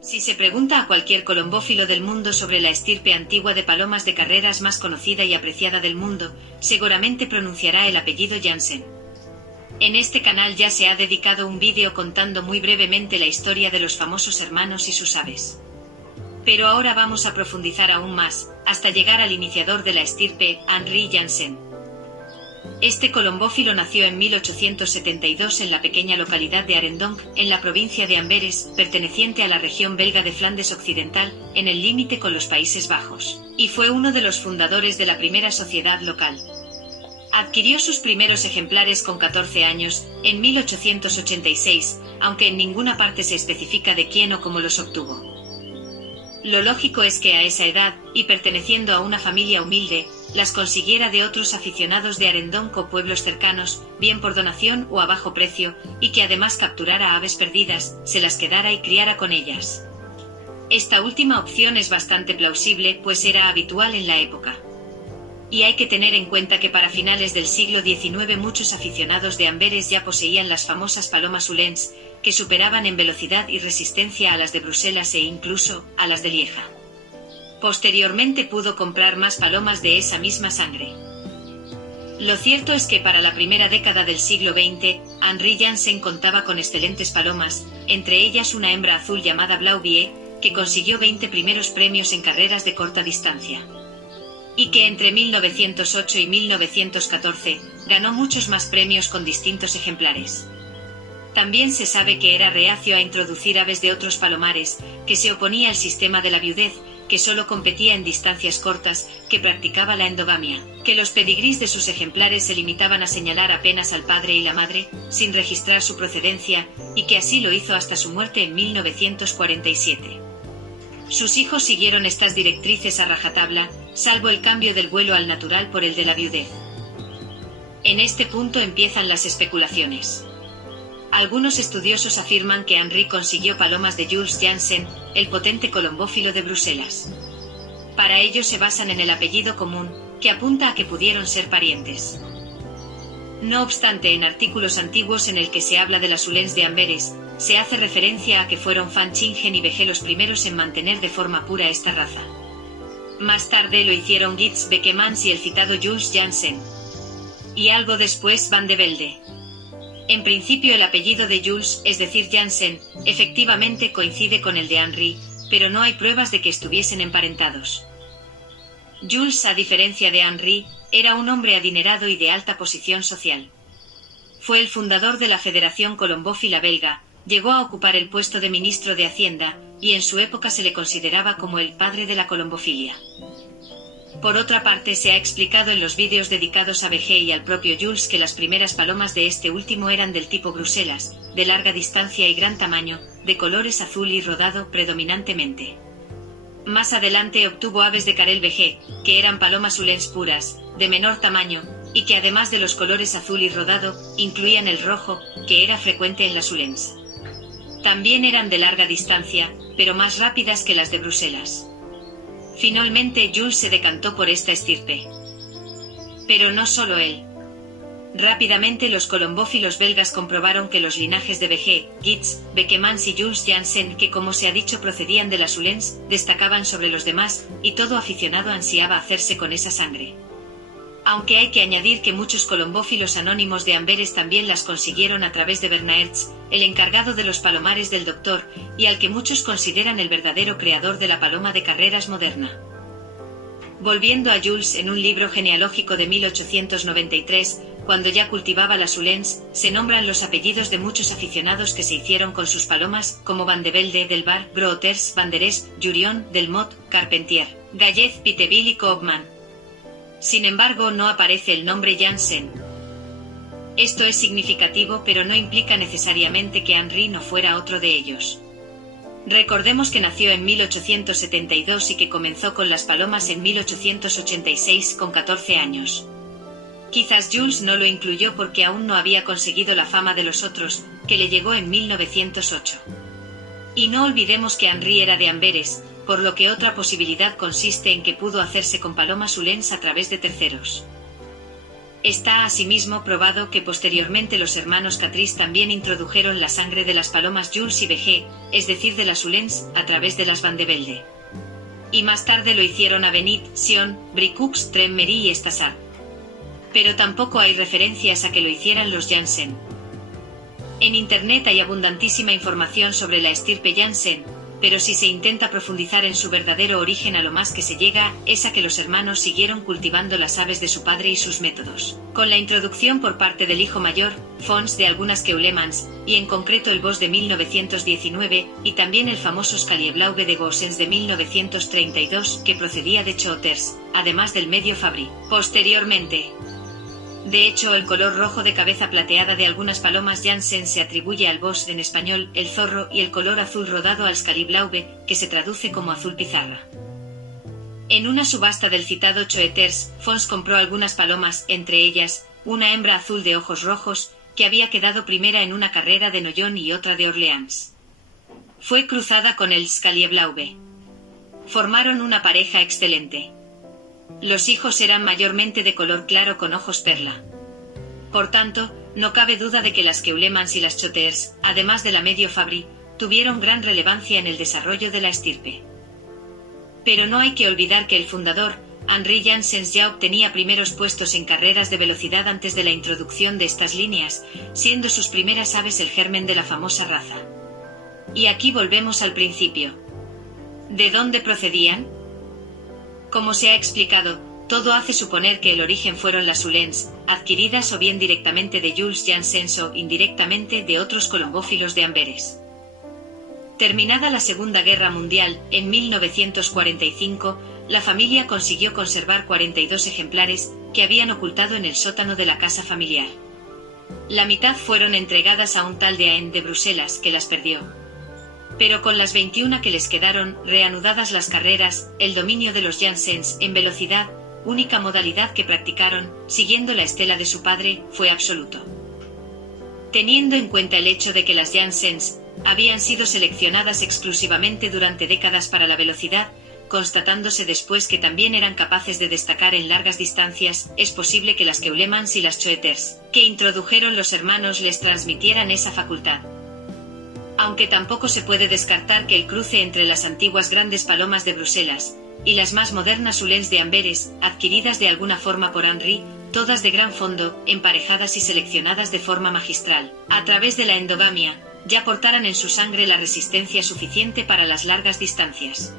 Si se pregunta a cualquier colombófilo del mundo sobre la estirpe antigua de palomas de carreras más conocida y apreciada del mundo, seguramente pronunciará el apellido Jansen. En este canal ya se ha dedicado un vídeo contando muy brevemente la historia de los famosos hermanos y sus aves. Pero ahora vamos a profundizar aún más, hasta llegar al iniciador de la estirpe, Henri Jansen. Este colombófilo nació en 1872 en la pequeña localidad de Arendonk, en la provincia de Amberes, perteneciente a la región belga de Flandes Occidental, en el límite con los Países Bajos, y fue uno de los fundadores de la primera sociedad local. Adquirió sus primeros ejemplares con 14 años, en 1886, aunque en ninguna parte se especifica de quién o cómo los obtuvo. Lo lógico es que a esa edad, y perteneciendo a una familia humilde, las consiguiera de otros aficionados de Arendonk o pueblos cercanos, bien por donación o a bajo precio, y que además capturara aves perdidas, se las quedara y criara con ellas. Esta última opción es bastante plausible, pues era habitual en la época. Y hay que tener en cuenta que para finales del siglo XIX muchos aficionados de Amberes ya poseían las famosas palomas Uhlens, que superaban en velocidad y resistencia a las de Bruselas e incluso a las de Lieja. Posteriormente pudo comprar más palomas de esa misma sangre. Lo cierto es que para la primera década del siglo XX, Henri Jansen contaba con excelentes palomas, entre ellas una hembra azul llamada Blaubier, que consiguió 20 primeros premios en carreras de corta distancia. Y que entre 1908 y 1914, ganó muchos más premios con distintos ejemplares. También se sabe que era reacio a introducir aves de otros palomares, que se oponía al sistema de la viudez, que solo competía en distancias cortas, que practicaba la endogamia, que los pedigrís de sus ejemplares se limitaban a señalar apenas al padre y la madre, sin registrar su procedencia, y que así lo hizo hasta su muerte en 1947. Sus hijos siguieron estas directrices a rajatabla, salvo el cambio del vuelo al natural por el de la viudez. En este punto empiezan las especulaciones. Algunos estudiosos afirman que Henri consiguió palomas de Jules Jansen, el potente colombófilo de Bruselas. Para ello se basan en el apellido común, que apunta a que pudieron ser parientes. No obstante, en artículos antiguos en el que se habla de las Uhlens de Amberes, se hace referencia a que fueron Van Chingen y Veje los primeros en mantener de forma pura esta raza. Más tarde lo hicieron Gits Beckemans y el citado Jules Jansen. Y algo después Van de Velde. En principio el apellido de Jules, es decir Jansen, efectivamente coincide con el de Henri, pero no hay pruebas de que estuviesen emparentados. Jules, a diferencia de Henri, era un hombre adinerado y de alta posición social. Fue el fundador de la Federación Colombófila Belga, llegó a ocupar el puesto de ministro de Hacienda, y en su época se le consideraba como el padre de la colombofilia. Por otra parte, se ha explicado en los vídeos dedicados a Veje y al propio Jules que las primeras palomas de este último eran del tipo Bruselas, de larga distancia y gran tamaño, de colores azul y rodado predominantemente. Más adelante obtuvo aves de Carel Veje, que eran palomas Uhlens puras, de menor tamaño, y que además de los colores azul y rodado, incluían el rojo, que era frecuente en las Uhlens. También eran de larga distancia, pero más rápidas que las de Bruselas. Finalmente Jules se decantó por esta estirpe. Pero no solo él. Rápidamente los colombófilos belgas comprobaron que los linajes de Veje, Gits, Beckemans y Jules Jansen, que como se ha dicho procedían de las Uhlens, destacaban sobre los demás, y todo aficionado ansiaba hacerse con esa sangre. Aunque hay que añadir que muchos colombófilos anónimos de Amberes también las consiguieron a través de Bernaerts, el encargado de los palomares del doctor, y al que muchos consideran el verdadero creador de la paloma de carreras moderna. Volviendo a Jules, en un libro genealógico de 1893, cuando ya cultivaba las Uhlens, se nombran los apellidos de muchos aficionados que se hicieron con sus palomas, como Van de Velde, Delbar, Grooters, Van der Esp, Jurion, Delmotte, Carpentier, Gallez, Piteville y Koopman. Sin embargo, no aparece el nombre Jansen. Esto es significativo, pero no implica necesariamente que Henri no fuera otro de ellos. Recordemos que nació en 1872 y que comenzó con las palomas en 1886 con 14 años. Quizás Jules no lo incluyó porque aún no había conseguido la fama de los otros, que le llegó en 1908. Y no olvidemos que Henri era de Amberes, por lo que otra posibilidad consiste en que pudo hacerse con palomas Uhlens a través de terceros. Está asimismo probado que posteriormente los hermanos Catrice también introdujeron la sangre de las palomas Jules y Beger, es decir de las Uhlens, a través de las Van de Velde. Y más tarde lo hicieron a Benit, Sion, Bricux, Tremmery y Estassat. Pero tampoco hay referencias a que lo hicieran los Janssen. En Internet hay abundantísima información sobre la estirpe Janssen, pero si se intenta profundizar en su verdadero origen, a lo más que se llega es a que los hermanos siguieron cultivando las aves de su padre y sus métodos. Con la introducción por parte del hijo mayor, Fons, de algunas Keulemans, y en concreto el Bos de 1919, y también el famoso Scalieblaube de Goossens de 1932, que procedía de Chouters, además del medio Fabry. Posteriormente, de hecho, el color rojo de cabeza plateada de algunas palomas Janssen se atribuye al Bos en español, el zorro, y el color azul rodado al Scalieblaube, que se traduce como azul pizarra. En una subasta del citado Choeters, Fons compró algunas palomas, entre ellas, una hembra azul de ojos rojos, que había quedado primera en una carrera de Noyon y otra de Orleans. Fue cruzada con el Scalieblaube. Formaron una pareja excelente. Los hijos eran mayormente de color claro con ojos perla. Por tanto, no cabe duda de que las Keulemans y las Chouters, además de la medio Fabry, tuvieron gran relevancia en el desarrollo de la estirpe. Pero no hay que olvidar que el fundador, Henri Janssens, ya obtenía primeros puestos en carreras de velocidad antes de la introducción de estas líneas, siendo sus primeras aves el germen de la famosa raza. Y aquí volvemos al principio. ¿De dónde procedían? Como se ha explicado, todo hace suponer que el origen fueron las Uhlens, adquiridas o bien directamente de Jules Janssens o indirectamente de otros colombófilos de Amberes. Terminada la Segunda Guerra Mundial, en 1945, la familia consiguió conservar 42 ejemplares que habían ocultado en el sótano de la casa familiar. La mitad fueron entregadas a un tal de Aen de Bruselas, que las perdió. Pero con las 21 que les quedaron, reanudadas las carreras, el dominio de los Janssens en velocidad, única modalidad que practicaron, siguiendo la estela de su padre, fue absoluto. Teniendo en cuenta el hecho de que las Janssens habían sido seleccionadas exclusivamente durante décadas para la velocidad, constatándose después que también eran capaces de destacar en largas distancias, es posible que las Keulemans y las Choeters, que introdujeron los hermanos, les transmitieran esa facultad. Aunque tampoco se puede descartar que el cruce entre las antiguas grandes palomas de Bruselas y las más modernas Uhlens de Amberes, adquiridas de alguna forma por Henri, todas de gran fondo, emparejadas y seleccionadas de forma magistral, a través de la endogamia, ya portaran en su sangre la resistencia suficiente para las largas distancias.